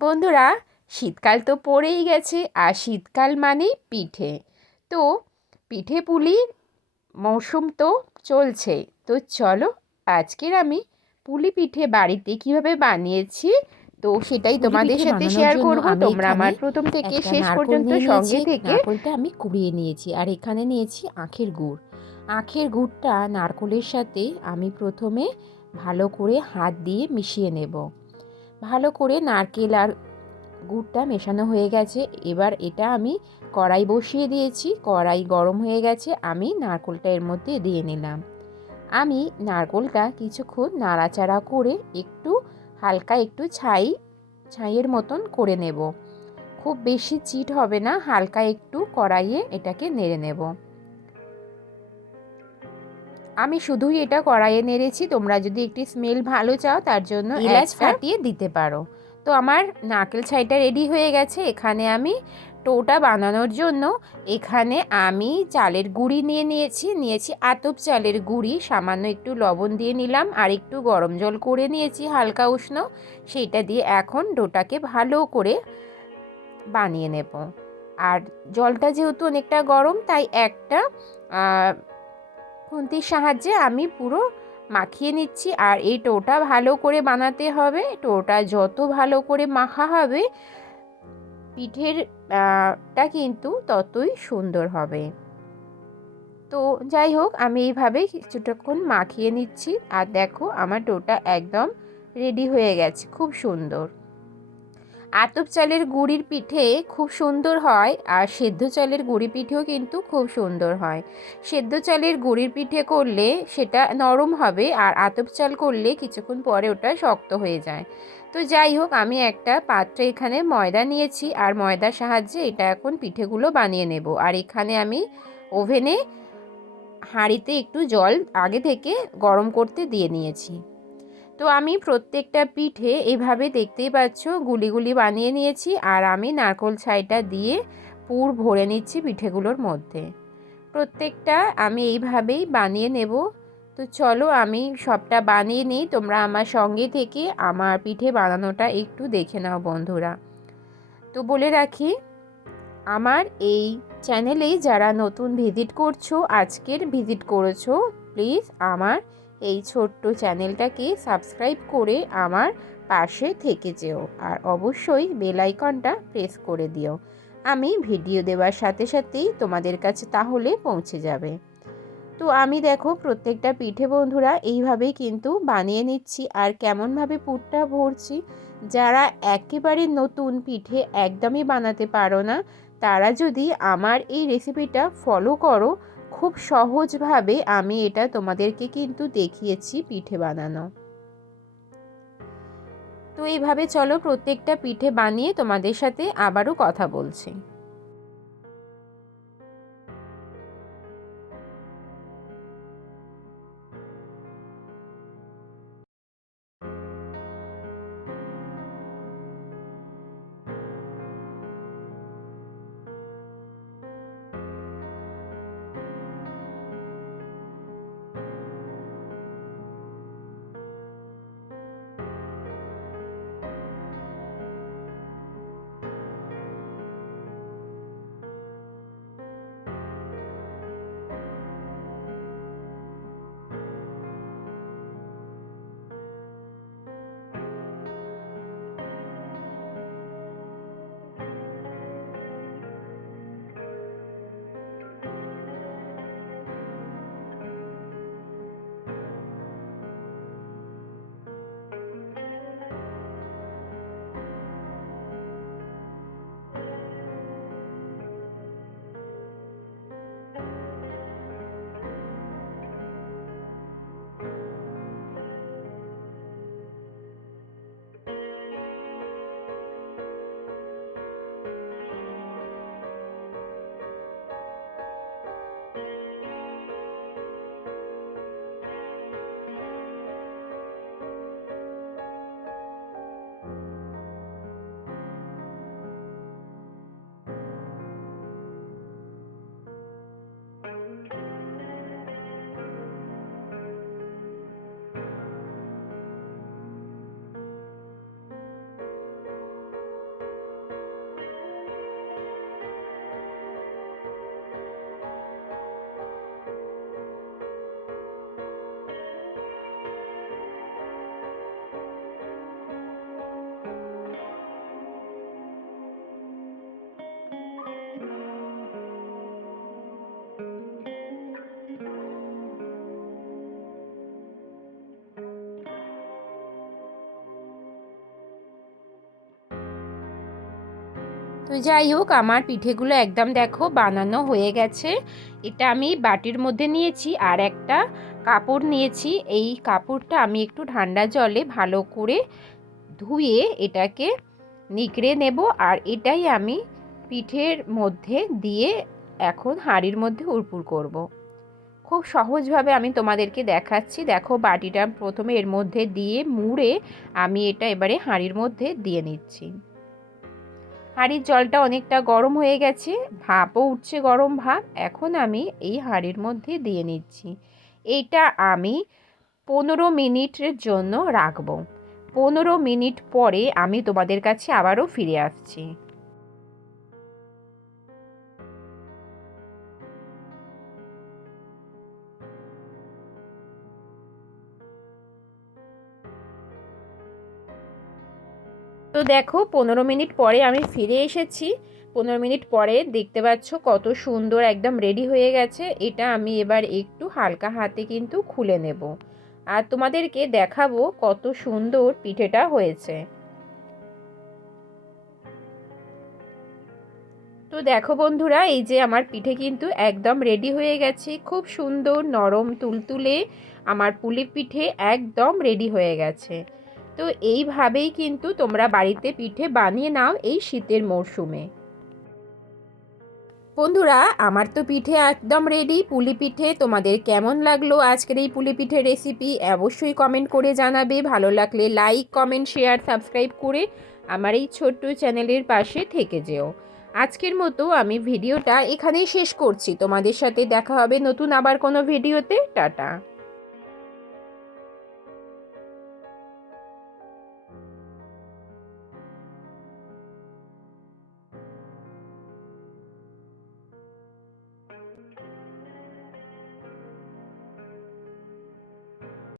বন্ধুরা শীতকাল তো পড়েই গেছে আর শীতকাল মানেই পিঠে। তো পিঠে পুলি মৌসুম তো চলছে। তো চলো আজকের আমি পুলি পিঠে বাড়িতে কীভাবে বানিয়েছি তো সেটাই তোমাদের সাথে শেয়ার করব। তোমরা আমার প্রথম থেকে শেষ পর্যন্ত সঙ্গে থেকে নারকলটা আমি কুড়িয়ে নিয়েছি আর এখানে নিয়েছি আখের গুড়। আখের গুড়টা নারকলের সাথে আমি প্রথমে ভালো করে হাত দিয়ে মিশিয়ে নেব। ভালো করে নারকেল আর গুড়টা মেশানো হয়ে গেছে। এবার এটা আমি কড়াই বসিয়ে দিয়েছি। কড়াই গরম হয়ে গেছে। আমি নারকোলটা এর মধ্যে দিয়ে নিলাম। আমি নারকোলটা কিছুক্ষণ নাড়াচাড়া করে একটু হালকা একটু ছাই, ছাইয়ের মতন করে নেব। খুব বেশি চিট হবে না। হালকা একটু কড়াইয়ে এটাকে নেড়ে নেব। আমি শুধুই এটা কড়াইয়ে নেড়েছি তোমরা যদি একটি স্মেল ভালো চাও তার জন্য এলাচ ফাটিয়ে দিতে পারো। তো আমার নারকেল ছাইটা রেডি হয়ে গেছে এখানে আমি টোটা বানানোর জন্য এখানে আমি চালের গুঁড়ি নিয়ে নিয়েছি নিয়েছি আতপ চালের গুঁড়ি সামান্য একটু লবণ দিয়ে নিলাম আর একটু গরম জল করে নিয়েছি হালকা উষ্ণ সেইটা দিয়ে এখন ডোটাকে ভালো করে বানিয়ে নেব। আর জলটা যেহেতু অনেকটা গরম তাই একটা খুন্তির সাহায্যে আমি পুরো মাখিয়ে নিচ্ছি। আর এই টোটা ভালো করে বানাতে হবে। টোটা যত ভালো করে মাখা হবে, পিঠের টা কিন্তু ততই সুন্দর হবে। তো যাই হোক, আমি এইভাবে কিছুটাক্ষণ মাখিয়ে নিচ্ছি। আর দেখো, আমার টোটা একদম রেডি হয়ে গেছে। খুব সুন্দর। আতপ চালের গুড়ির পিঠে খুব সুন্দর হয় আর সেদ্ধ চালের গুড়ি পিঠেও কিন্তু খুব সুন্দর হয়। সেদ্ধ চালের গুড়ির পিঠে করলে সেটা নরম হবে আর আতপ চাল করলে কিছুক্ষণ পরে ওটা শক্ত হয়ে যায়। তো যাই হোক, আমি একটা পাত্রে এখানে ময়দা নিয়েছি আর ময়দার সাহায্যে এটা এখন পিঠেগুলো বানিয়ে নেব। আর এখানে আমি ওভেনে হাঁড়িতে একটু জল আগে থেকে গরম করতে দিয়ে নিয়েছি। তো আমি প্রত্যেকটা পিঠে এভাবে দেখতেই পাচ্ছ গুলি গুলি বানিয়ে নিয়েছি আর আমি নারকোল ছাইটা দিয়ে পুর ভরে নিচ্ছি পিঠেগুলোর মধ্যে। প্রত্যেকটা আমি এইভাবেই বানিয়ে নেব। তো চলো আমি সবটা বানিয়ে নিই, তোমরা আমার সঙ্গে থেকে আমার পিঠে বানানোটা একটু দেখে নাও বন্ধুরা। তো বলে রাখি, আমার এই চ্যানেলেই যারা নতুন ভিজিট করছ, আজকের ভিজিট করেছ, প্লিজ আমার এই ছোট্ট চ্যানেলটাকে সাবস্ক্রাইব করে আমার পাশে থেকে যেও আর অবশ্যই বেল আইকনটা প্রেস করে দিও। আমি ভিডিও দেওয়ার সাথে সাথেই তোমাদের কাছে তাহলে পৌঁছে যাবে। তো আমি দেখো প্রত্যেকটা পিঠে বন্ধুরা এইভাবেই কিন্তু বানিয়ে নিচ্ছি আর কেমনভাবে পুরটা ভরছি। যারা একেবারে নতুন পিঠে একদমই বানাতে পারো না, তারা যদি আমার এই রেসিপিটা ফলো করো খুব সহজভাবে আমি এটা তোমাদেরকে কিন্তু দেখিয়েছি পিঠে বানানো। তো এইভাবে চলো প্রত্যেকটা পিঠে বানিয়ে তোমাদের সাথে আবারও কথা বলছি। তো যাই হোক, আমার পিঠেগুলো একদম দেখো বানানো হয়ে গেছে। এটা আমি বাটির মধ্যে নিয়েছি আর একটা কাপড় নিয়েছি। এই কাপড়টা আমি একটু ঠান্ডা জলে ভালো করে ধুয়ে এটাকে নিকড়ে নেব আর এটাই আমি পিঠের মধ্যে দিয়ে এখন হাঁড়ির মধ্যে উরপুর করব। খুব সহজভাবে আমি তোমাদেরকে দেখাচ্ছি। দেখো বাটিটা প্রথমে এর মধ্যে দিয়ে মুড়ে আমি এটা এবারে হাঁড়ির মধ্যে দিয়ে নিচ্ছি। হাঁড়ির জলটা অনেকটা গরম হয়ে গেছে, ভাপও উঠছে গরম ভাপ, এখন আমি এই হাঁড়ির মধ্যে দিয়ে নিচ্ছি। এইটা আমি পনেরো মিনিটের জন্য রাখব। পনেরো মিনিট পরে আমি তোমাদের কাছে আবারও ফিরে আসছি। তো দেখো, পনেরো মিনিট পরে আমি ফিরে এসেছি। পনেরো মিনিট পরে দেখতে পাচ্ছ কত সুন্দর একদম রেডি হয়ে গেছে। এটা আমি এবার একটু হালকা হাতে কিন্তু খুলে নেব। আর তোমাদেরকে দেখাবো কত সুন্দর পিঠেটা হয়েছে। তো দেখো বন্ধুরা, এই যে আমার পিঠে কিন্তু একদম রেডি হয়ে গেছে। খুব সুন্দর নরম তুলতুলে আমার পুলি পিঠে একদম রেডি হয়ে গেছে। তো এইভাবেই কিন্তু তোমরা বাড়িতে পিঠে বানিয়ে নাও এই শীতের মরশুমে। বন্ধুরা, আমার তো পিঠে একদম রেডি পুলি পিঠে তোমাদের কেমন লাগল আজকের এই পুলি পিঠে রেসিপি অবশ্যই কমেন্ট করে জানাবে। ভালো লাগলে লাইক কমেন্ট শেয়ার সাবস্ক্রাইব করে আমার এই ছোট্ট চ্যানেলের পাশে থেকে যেও। আজকের মতো আমি ভিডিওটা এখানেই শেষ করছি। তোমাদের সাথে দেখা হবে নতুন আবার কোনো ভিডিওতে। টাটা।